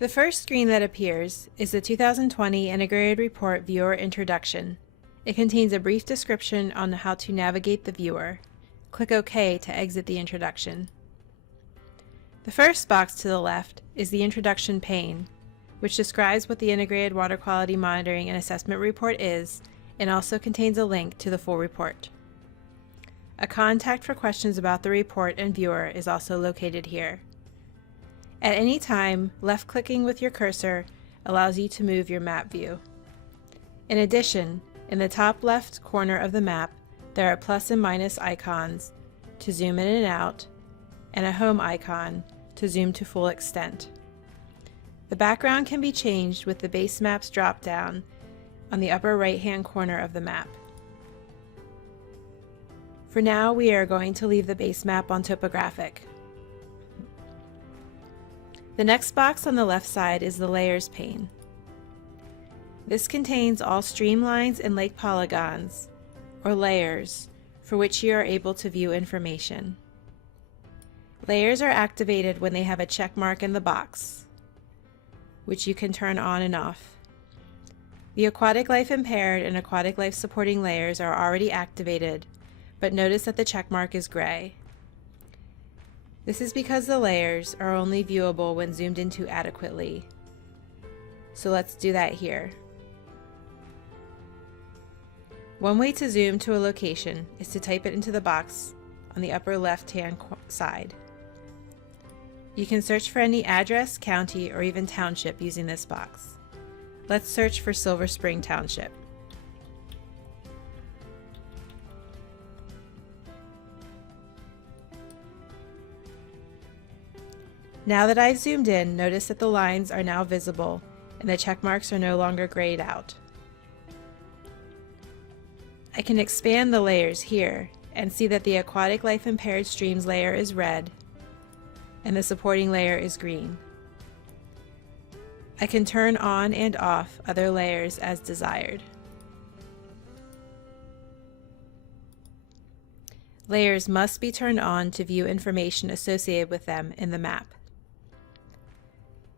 The first screen that appears is the 2020 Integrated Report Viewer Introduction. It contains a brief description on how to navigate the viewer. Click OK to exit the introduction. The first box to the left is the Introduction pane, which describes what the Integrated Water Quality Monitoring and Assessment Report is and also contains a link to the full report. A contact for questions about the report and viewer is also located here. At any time, left-clicking with your cursor allows you to move your map view. In addition, in the top left corner of the map, there are plus and minus icons to zoom in and out, and a home icon to zoom to full extent. The background can be changed with the Base Maps drop-down on the upper right-hand corner of the map. For now, we are going to leave the base map on topographic. The next box on the left side is the Layers pane. This contains all streamlines and lake polygons, or layers, for which you are able to view information. Layers are activated when they have a check mark in the box, which you can turn on and off. The Aquatic Life Impaired and Aquatic Life Supporting layers are already activated, but notice that the check mark is gray. This is because the layers are only viewable when zoomed into adequately. So let's do that here. One way to zoom to a location is to type it into the box on the upper left-hand side. You can search for any address, county, or even township using this box. Let's search for Silver Spring Township. Now that I've zoomed in, notice that the lines are now visible and the check marks are no longer grayed out. I can expand the layers here and see that the Aquatic Life Impaired Streams layer is red and the supporting layer is green. I can turn on and off other layers as desired. Layers must be turned on to view information associated with them in the map.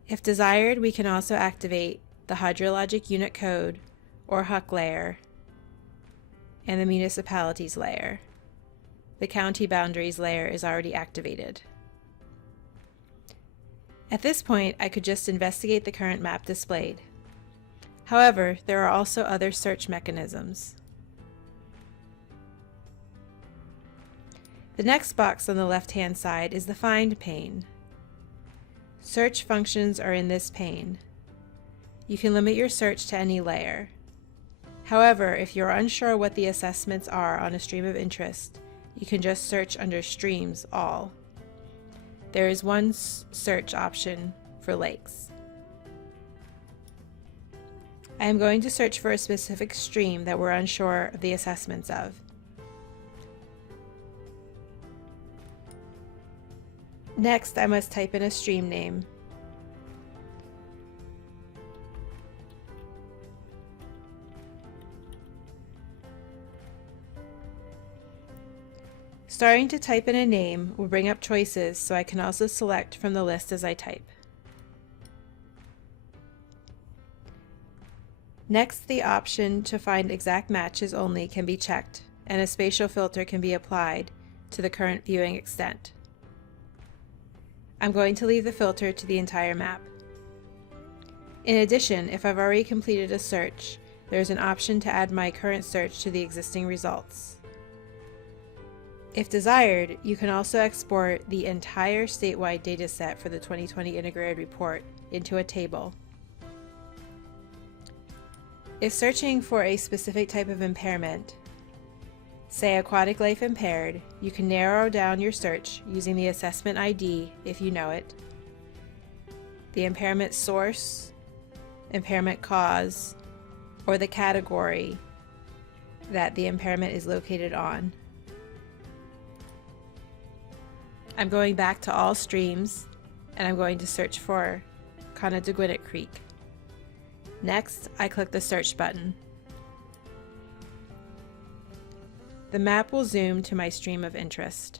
If desired, we can also activate the Hydrologic Unit Code, or HUC layer, and the Municipalities layer. The County Boundaries layer is already activated. At this point, I could just investigate the current map displayed. However, there are also other search mechanisms. The next box on the left-hand side is the Find pane. Search functions are in this pane. You can limit your search to any layer. However, if you're unsure what the assessments are on a stream of interest, you can just search under Streams All. There is one search option for lakes. I am going to search for a specific stream that we're unsure of the assessments of. Next, I must type in a stream name. Starting to type in a name will bring up choices, so I can also select from the list as I type. Next, the option to find exact matches only can be checked, and a spatial filter can be applied to the current viewing extent. I'm going to leave the filter to the entire map. In addition, if I've already completed a search, there's an option to add my current search to the existing results. If desired, you can also export the entire statewide dataset for the 2020 Integrated Report into a table. If searching for a specific type of impairment, say Aquatic Life Impaired, you can narrow down your search using the assessment ID if you know it, the impairment source, impairment cause, or the category that the impairment is located on. I'm going back to all streams and I'm going to search for Connedaguinet Creek. Next, I click the search button. The map will zoom to my stream of interest.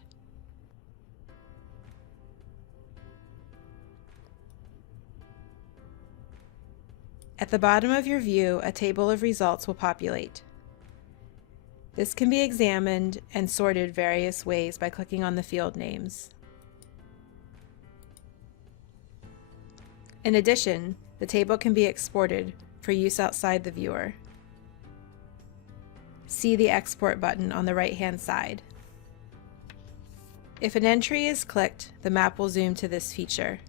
At the bottom of your view, a table of results will populate. This can be examined and sorted various ways by clicking on the field names. In addition, the table can be exported for use outside the viewer. See the Export button on the right-hand side. If an entry is clicked, the map will zoom to this feature.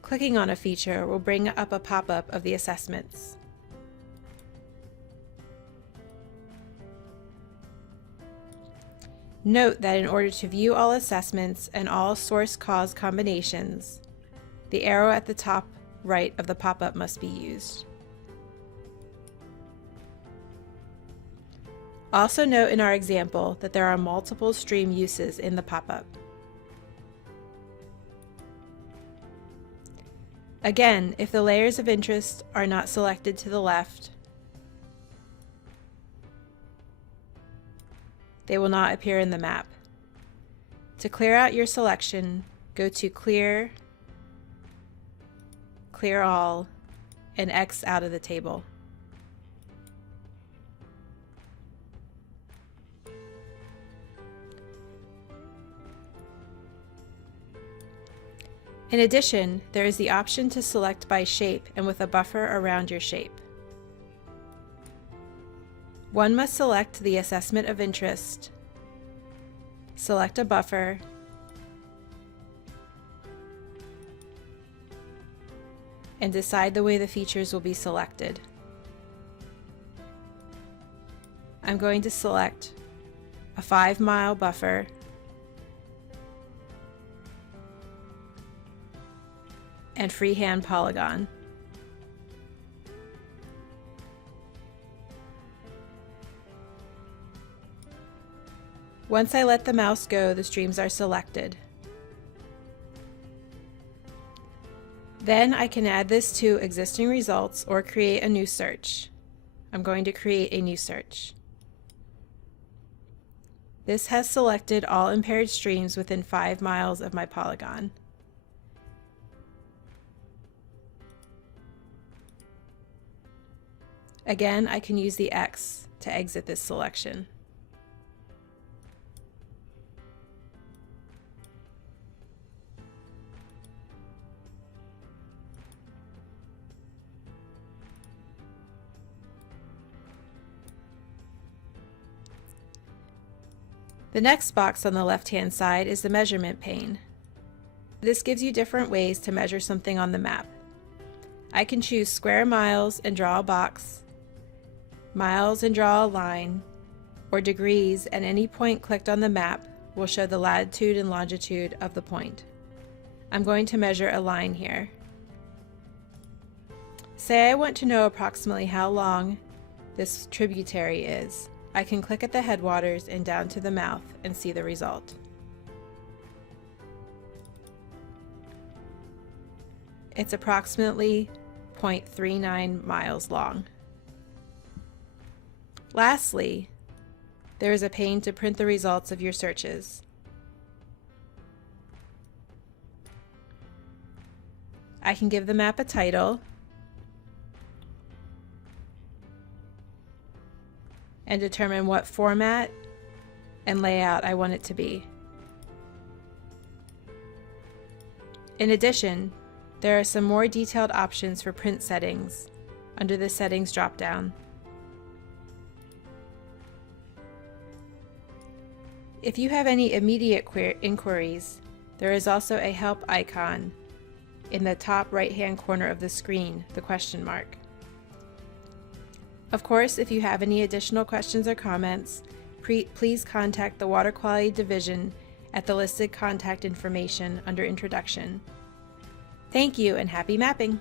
Clicking on a feature will bring up a pop-up of the assessments. Note that in order to view all assessments and all source-cause combinations, the arrow at the top right of the pop-up must be used. Also note in our example that there are multiple stream uses in the pop-up. Again, if the layers of interest are not selected to the left, they will not appear in the map. To clear out your selection, go to Clear, Clear All, and X out of the table. In addition, there is the option to select by shape and with a buffer around your shape. One must select the assessment of interest, select a buffer, and decide the way the features will be selected. I'm going to select a 5-mile buffer and freehand polygon. Once I let the mouse go, the streams are selected. Then I can add this to existing results or create a new search. I'm going to create a new search. This has selected all impaired streams within 5 miles of my polygon. Again, I can use the X to exit this selection. The next box on the left-hand side is the measurement pane. This gives you different ways to measure something on the map. I can choose square miles and draw a box, miles and draw a line, or degrees, and any point clicked on the map will show the latitude and longitude of the point. I'm going to measure a line here. Say I want to know approximately how long this tributary is. I can click at the headwaters and down to the mouth and see the result. It's approximately 0.39 miles long. Lastly, there is a pane to print the results of your searches. I can give the map a title and determine what format and layout I want it to be. In addition, there are some more detailed options for print settings under the Settings drop-down. If you have any immediate inquiries, there is also a Help icon in the top right-hand corner of the screen, the question mark. Of course, if you have any additional questions or comments, please contact the Water Quality Division at the listed contact information under Introduction. Thank you and happy mapping!